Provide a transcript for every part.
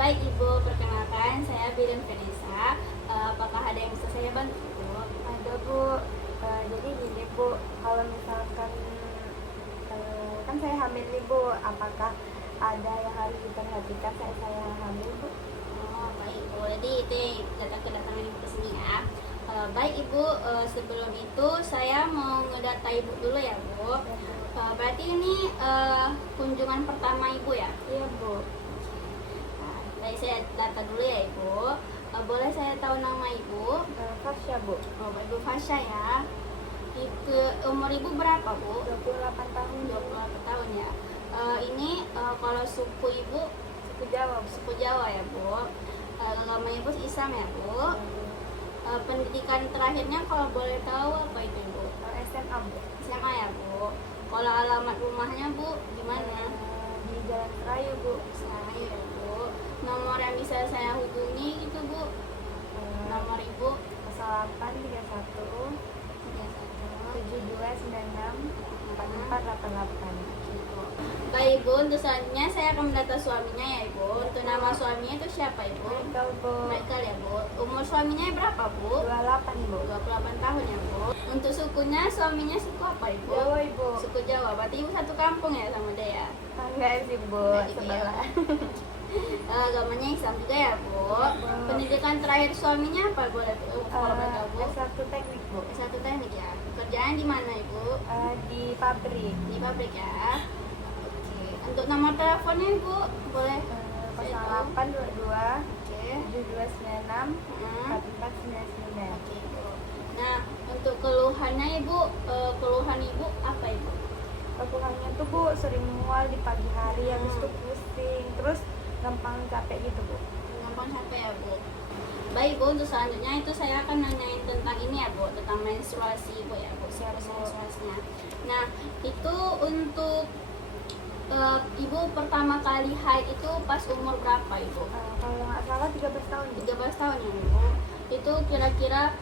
Baik Ibu, perkenalkan saya Birin Fenisa. Apakah ada yang bisa saya bantu Bu? Ada Bu. Jadi gini Bu, kalau misalkan kan saya hamil nih Bu, apakah ada yang harus diperhatikan saat saya hamil Bu? Oh baik Bu, jadi itu kedatangan Ibu ke sini ya. Baik Ibu, sebelum itu saya mau ngedata Ibu dulu ya Bu. Berarti ini kunjungan pertama Ibu ya? Iya Bu. Baik, saya data dulu ya Ibu. Boleh saya tahu nama Ibu? Fasya Bu. Oh, Ibu Fasya ya. Itu umur Ibu berapa Bu? 28 tahun. 28 tahun ya. Ini kalau suku Ibu Suku Jawa Bu. suku Jawa ya Bu. Agama Ibu Islam ya Bu. Pendidikan terakhirnya kalau boleh tahu apa itu Ibu? SMA Bu. SMA ya Bu. Kalau alamat rumahnya Bu di mana? Di Jalan Serayu Bu. Saya ya Bu. Nomor yang bisa saya hubungi gitu Bu? Nomor Ibu 0831 7296 4488. Baik Ibu, untuk selanjutnya saya akan mendata suaminya ya Ibu. Untuk nama suaminya itu siapa Ibu? Michael Bu. Michael ya Bu. Umur suaminya berapa Bu? 28 Bu. 28 tahun ya Bu. Untuk sukunya, suaminya suku apa Ibu? Jawa Ibu. Suku Jawa, berarti Ibu satu kampung ya sama dia ya? Enggak sih Bu, Enggak gitu ya. sebelah. Agamanya Islam juga ya Bu. Pendidikan terakhir suaminya apa boleh kalau boleh tahu Bu? S1 teknik Bu. Satu teknik ya. Pekerjaan di mana Ibu? Di pabrik. Di pabrik ya. Oke. Untuk nomor teleponnya Ibu boleh? 0822 Oke. 7296 Hmm. 4499. Oke Ibu. Nah untuk keluhannya Ibu, keluhan Ibu apa Ibu? Keluhannya tuh Bu sering mual di pagi hari, habis itu pusing, terus gampang capek gitu Bu. Gampang capek ya Bu. Baik Bu, untuk selanjutnya itu saya akan nanyain tentang ini ya Bu, tentang menstruasi Ibu ya Bu, siklus menstruasinya. Nah itu untuk Ibu pertama kali haid itu pas umur berapa Ibu? Kalau nggak salah 13 tahun Bu. 13 tahun ya Ibu. Itu kira-kira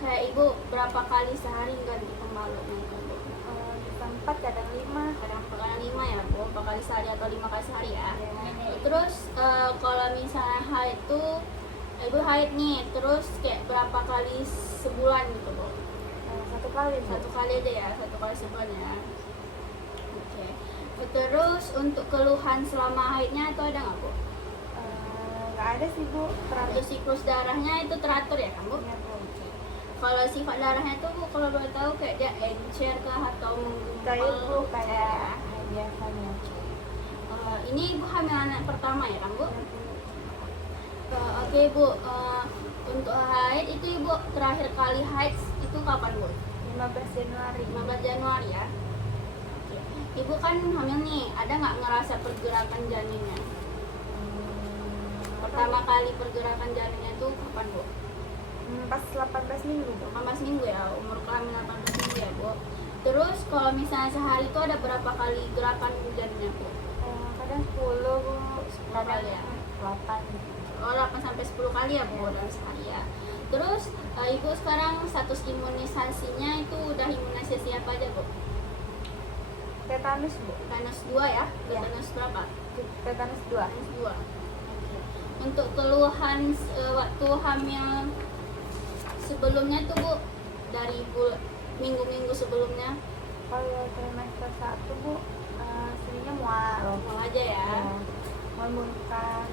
kayak Ibu berapa kali sehari ganti pembalutnya itu Bu? Bisa 4 kadang 5. Kadang 5 ya Bu, 4 kali sehari atau 5 kali sehari ya. Terus kalau misalnya haid itu Ibu haid nih, terus kayak berapa kali sebulan gitu Bu? 1 kali Bu. Satu kali aja ya, 1 kali sebulan ya. Oke. Terus untuk keluhan selama haidnya itu ada nggak Bu? Nggak ada sih Bu. Untuk siklus darahnya itu teratur ya kan Bu? Ya, Bu. Kalau sifat darahnya tuh Bu, kalau boleh tahu kayak dia encer kah atau Kayak Bu menggumpal? kayak biasanya. Ini Ibu hamil anak pertama ya kan Bu? Oke Bu, untuk haid itu Ibu terakhir kali haid itu kapan Bu? 15 Januari. 15 Januari ya. Oke. Ibu kan hamil nih, ada nggak ngerasa pergerakan janinnya? Pertama kali pergerakan janinnya itu kapan Bu? Pas 18 minggu Bu. 18 minggu ya, umur kehamilan 18 minggu ya Bu. Terus kalau misalnya sehari itu ada berapa kali gerakan janinnya Bu? Kadang 10 Bu. 10 kali ya? 8. Oh 8 sampai 10 kali ya Bu dalam sehari ya. Terus Ibu sekarang status imunisasinya itu udah imunisasi apa aja Bu? Tetanus Bu. Tetanus 2 ya? Iya. Tetanus berapa? Tetanus 2. Tetanus 2. Untuk keluhan waktu hamil sebelumnya tuh Bu, dari minggu-minggu sebelumnya Kalau trimester 1 Bu, seringnya mual. mau aja ya. Mual muntah.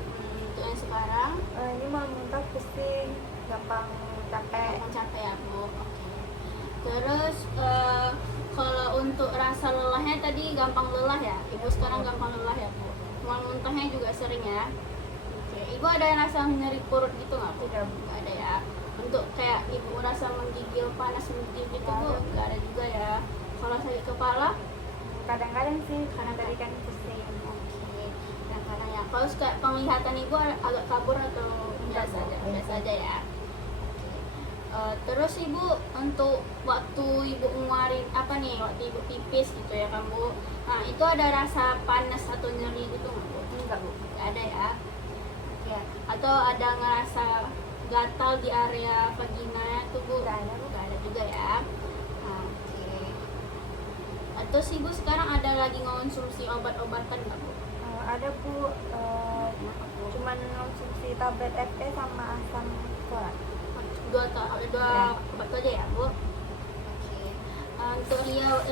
Untuk yang sekarang Ini mual muntah, pusing, gampang capek. gampang capek ya Bu. Oke. Terus kalau untuk rasa lelahnya tadi gampang lelah ya. Ibu sekarang gampang lelah ya Bu. Mual muntahnya juga sering ya. Oke. Ibu ada yang rasa nyeri perut gitu nggak Bu? Tidak Bu. Nggak ada ya. Untuk kayak Ibu merasa menggigil, panas menggigil gitu Bu, nggak ada juga ya. Kalau sakit kepala Kadang-kadang sih, Kadang-kadang. dari kan pusing. oke. Kadang-kadang ya. Kalau penglihatan Ibu agak kabur atau biasa aja? Biasa aja ya. Terus Ibu untuk waktu Ibu ngeluarin apa nih, waktu Ibu pipis gitu ya kan Bu. Nah itu ada rasa panas atau nyeri gitu nggak Bu? Enggak Bu. Nggak ada ya. Oke. Atau ada ngerasa gatal di area vagina tuh Bu? Nggak ada, Bu. Nggak ada juga ya. Oke. Terus Ibu sekarang ada lagi ngonsumsi obat-obatan nggak Bu? Ada Bu, Kenapa Bu? cuman tablet FT sama asam folat. Dua obat itu aja ya bu. Oke. Untuk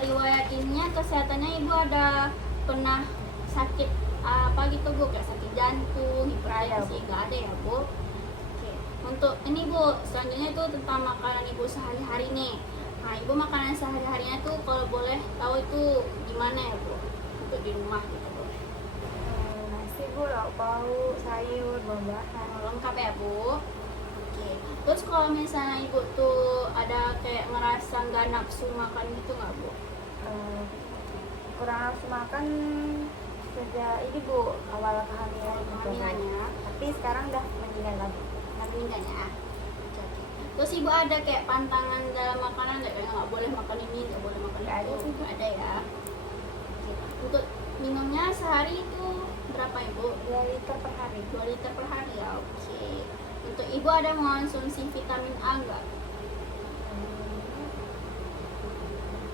riwayat ininya kesehatannya ibu ada pernah sakit apa gitu bu, kayak sakit jantung, hipertensi? Nggak ada ya bu. Oke. Untuk ini bu, selanjutnya itu tentang makanan ibu sehari-hari nih. Nah ibu makanan sehari-harinya tuh kalau boleh tahu itu gimana ya bu, untuk di rumah gitu bu? Nasi bu, lauk pauk, sayur, buah-buahan. Lengkap ya bu. Oke. Terus kalau misalnya ibu tuh ada kayak ngerasa nggak nafsu makan gitu nggak bu? Kurang nafsu makan sejak ini bu, awal kehamilan gitu. Kehamilannya Tapi sekarang udah mendingan lagi. enggak ya? Oke, oke. Terus ibu ada kayak pantangan dalam makanan nggak, kayak nggak boleh makan ini, nggak boleh makan Nggak ada itu? sih, Bu. Nggak ada ya. Oke. Untuk minumnya sehari itu berapa ibu? 2 liter per hari. 2 liter per hari ya. Oke. Untuk ibu ada mengonsumsi vitamin A nggak?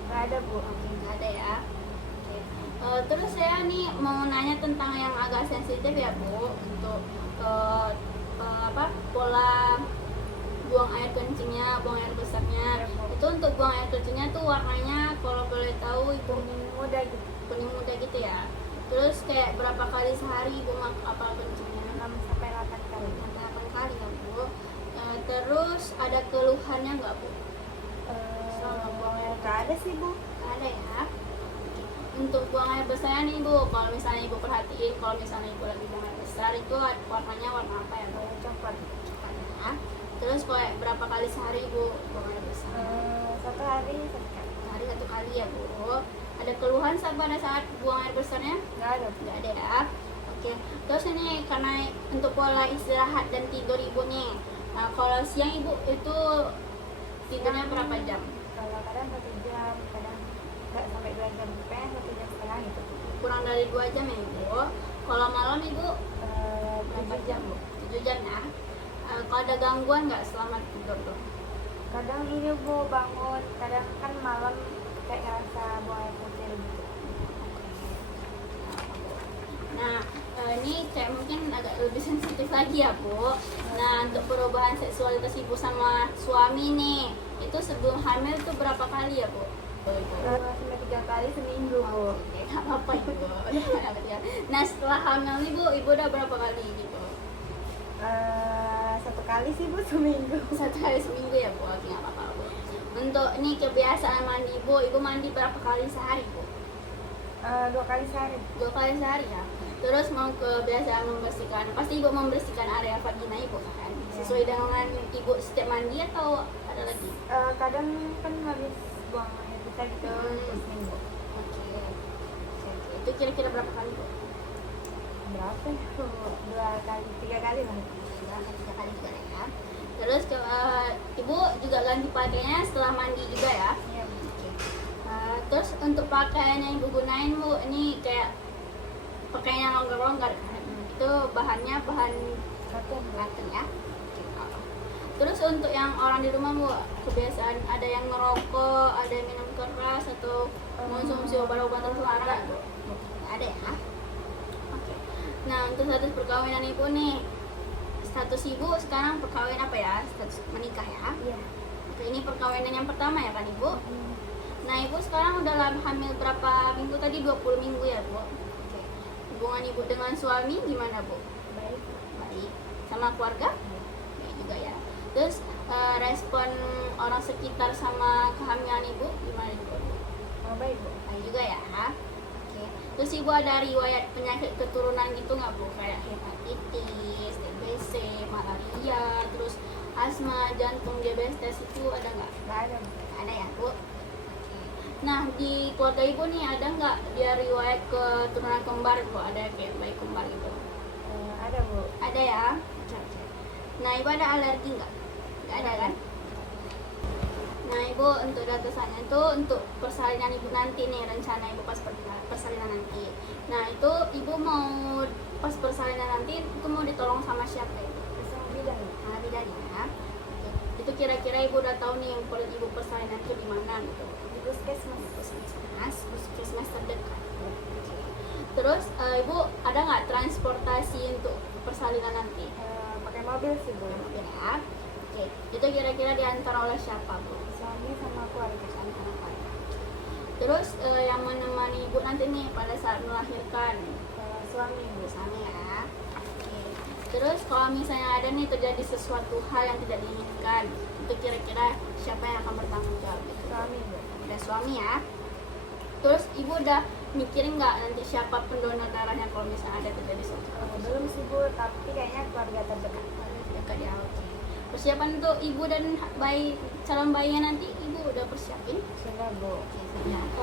Nggak ada bu. Oke, nggak ada ya. Oke. Terus saya nih mau nanya tentang yang agak sensitif ya bu, untuk pola buang air kencingnya, buang air besarnya. Ya, Bu. Itu untuk buang air kencingnya tuh warnanya kalau boleh tahu ibu Kuning muda gitu. kuning muda gitu ya. Terus kayak berapa kali sehari ibu apa kencingnya? 6 sampai 8 kali. Sampai 8 kali ya bu. Terus ada keluhannya nggak bu? Selama buang air Nggak ada sih bu. Nggak ada ya. Oke. Untuk buang air besarnya nih bu, kalau misalnya ibu perhatiin, kalau misalnya ibu lagi buang air besar itu warnanya warna apa ya bu? Coklat. Coklat ya. Terus kayak berapa kali sehari ibu buang air besar? 1 hari 1 kali. Sehari 1 kali ya bu. Ada keluhan pada saat buang air besarnya? Nggak ada. Nggak ada ya. Oke. Terus ini karena untuk pola istirahat dan tidur ibu nih. Nah, kalau siang ibu itu tidurnya berapa jam? Kalau kadang 1 jam, kadang nggak sampai 2 jam, kayak 1 jam setengah gitu. Kurang dari 2 jam ya ibu. Kalau malam ibu 7 jam bu. 7 jam ya. Kalau ada gangguan nggak selama tidur tuh? Kadang ini bu bangun, kadang kan malam kayak ngerasa buang air kecil gitu. Nah, ini kayak mungkin agak lebih sensitif lagi ya bu. Nah, untuk perubahan seksualitas ibu sama suami nih, itu sebelum hamil itu berapa kali ya bu? Sampai 3 kali seminggu bu. Oke, nggak apa-apa ibu. Nah, setelah hamil nih bu, ibu udah berapa kali gitu? 1 kali sih bu seminggu. 1 kali seminggu ya bu. Oke, nggak apa-apa bu. Untuk ini kebiasaan mandi ibu mandi berapa kali sehari bu? 2 kali sehari. 2 kali sehari ya. Terus mau kebiasaan membersihkan, pasti ibu membersihkan area vagina ibu kan? Sesuai dengan ibu setiap mandi atau ada lagi? Kadang kan habis buang air besar gitu seminggu. Oke. Oke. Itu kira-kira berapa kali bu? Berapa ya bu? 2 kali 3 kali lah. 3 kali juga ya. Terus ibu juga ganti pakaiannya setelah mandi juga ya? Iya bu. Oke. Terus untuk pakaian yang ibu gunain bu, ini kayak pakaian yang longgar-longgar kan? Itu bahannya bahan cotton ya? Oke. Terus untuk yang orang di rumah bu, kebiasaan ada yang ngerokok, ada yang minum keras atau mengonsumsi obat-obatan terlarang nggak, bu? Nggak ada ya? Oke. Nah untuk status perkawinan ibu nih, status ibu sekarang perkawinan apa ya? Status menikah ya? Iya. Oke, ini perkawinan yang pertama ya kan ibu? Nah ibu sekarang udah hamil berapa minggu tadi? 20 minggu ya bu? Oke. Hubungan ibu dengan suami gimana bu? Baik. Baik. Sama keluarga? Baik juga ya. Terus respon orang sekitar sama kehamilan ibu gimana juga bu? Baik bu. Baik juga ya. Oke. Terus ibu ada riwayat penyakit keturunan gitu nggak bu? Kayak hepatitis, TBC, malaria, terus asma, jantung, diabetes itu ada nggak? Nggak ada bu. Nggak ada ya bu? Oke. Nah di keluarga ibu nih ada nggak dia riwayat keturunan kembar bu? Ada kayak bayi kembar gitu? Ada bu. Ada ya? Oke. Nah ibu ada alergi nggak? Nggak ada kan? Nah ibu untuk datasannya itu untuk persalinan ibu nanti nih, rencana ibu pas persalinan nanti. Nah itu ibu mau pas persalinan nanti itu mau ditolong sama siapa ibu? Sama bidan. Nah bidan ya. Oke. Itu kira-kira ibu udah tahu nih yang perlu ibu persalinan itu di mana gitu? Di puskesmas. Puskesmas terdekat. Terus ibu ada nggak transportasi untuk persalinan nanti? Pakai mobil sih Bu. Mobil ya. Oke, itu kira-kira diantar oleh siapa Bu? Suami sama keluarga. Terus yang menemani ibu nanti nih pada saat melahirkan? Suami Bu. Suami ya. Oke. Terus kalau misalnya ada nih terjadi sesuatu hal yang tidak diinginkan, itu kira-kira siapa yang akan bertanggung jawab? Suami Bu. Ada suami ya. Terus ibu udah mikirin nggak nanti siapa pendonor darahnya kalau misalnya ada terjadi sesuatu? Belum sih Bu, tapi kayaknya keluarga terdekat. Dekat ya, oke. Persiapan untuk ibu dan bayi, calon bayinya nanti ibu udah persiapin? Sudah Bu.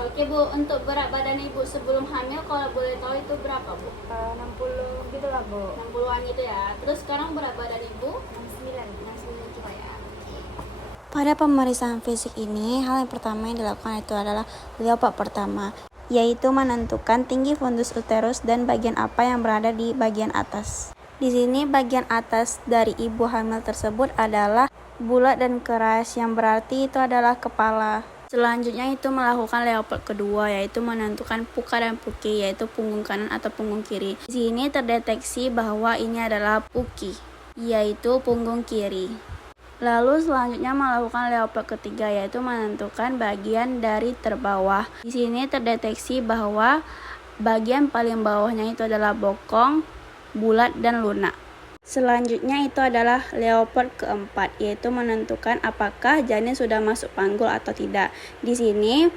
Oke Bu, untuk berat badan ibu sebelum hamil kalau boleh tahu itu berapa Bu? 60 gitu lah Bu. 60-an gitu ya. Terus sekarang berat badan ibu? 69. 69 kilo ya. Oke. Pada pemeriksaan fisik ini, hal yang pertama yang dilakukan itu adalah leopard pertama, yaitu menentukan tinggi fundus uterus dan bagian apa yang berada di bagian atas. Di sini bagian atas dari ibu hamil tersebut adalah bulat dan keras, yang berarti itu adalah kepala. Selanjutnya itu melakukan leopard kedua, yaitu menentukan puka dan puki, yaitu punggung kanan atau punggung kiri. Di sini terdeteksi bahwa ini adalah puki, yaitu punggung kiri. Lalu selanjutnya melakukan leopard ketiga, yaitu menentukan bagian dari terbawah. Di sini terdeteksi bahwa bagian paling bawahnya itu adalah bokong, bulat, dan lunak. Selanjutnya itu adalah leopard keempat, yaitu menentukan apakah janin sudah masuk panggul atau tidak. Di sini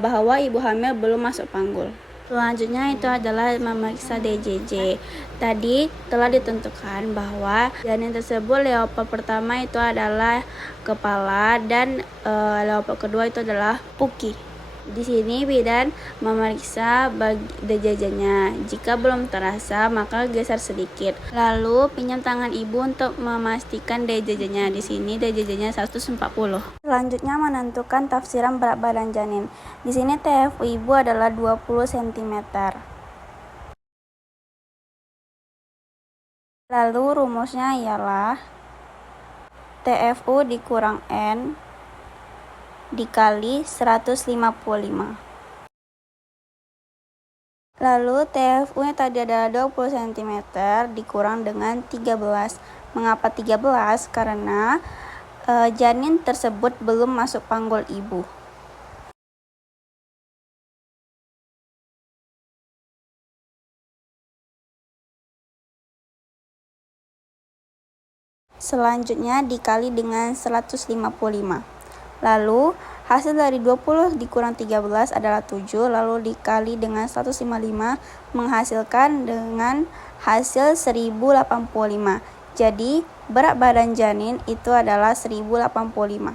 bahwa ibu hamil belum masuk panggul. Selanjutnya itu adalah memeriksa DJJ. Tadi telah ditentukan bahwa janin tersebut leopard pertama itu adalah kepala dan leopard kedua itu adalah puki. Di sini bidan memeriksa DJJ-nya. Jika belum terasa, maka geser sedikit. Lalu pinjam tangan ibu untuk memastikan DJJ-nya. Di sini DJJ-nya 140. Selanjutnya menentukan tafsiran berat badan janin. Di sini TFU ibu adalah 20 cm. Lalu rumusnya ialah TFU dikurang N dikali 155. Lalu TFU nya tadi adalah 20 cm dikurang dengan 13. Mengapa 13? Karena janin tersebut belum masuk panggul ibu. Selanjutnya dikali dengan 155. Lalu hasil dari 20 dikurang 13 adalah 7, lalu dikali dengan 155 menghasilkan dengan hasil 1085. Jadi berat badan janin itu adalah 1085.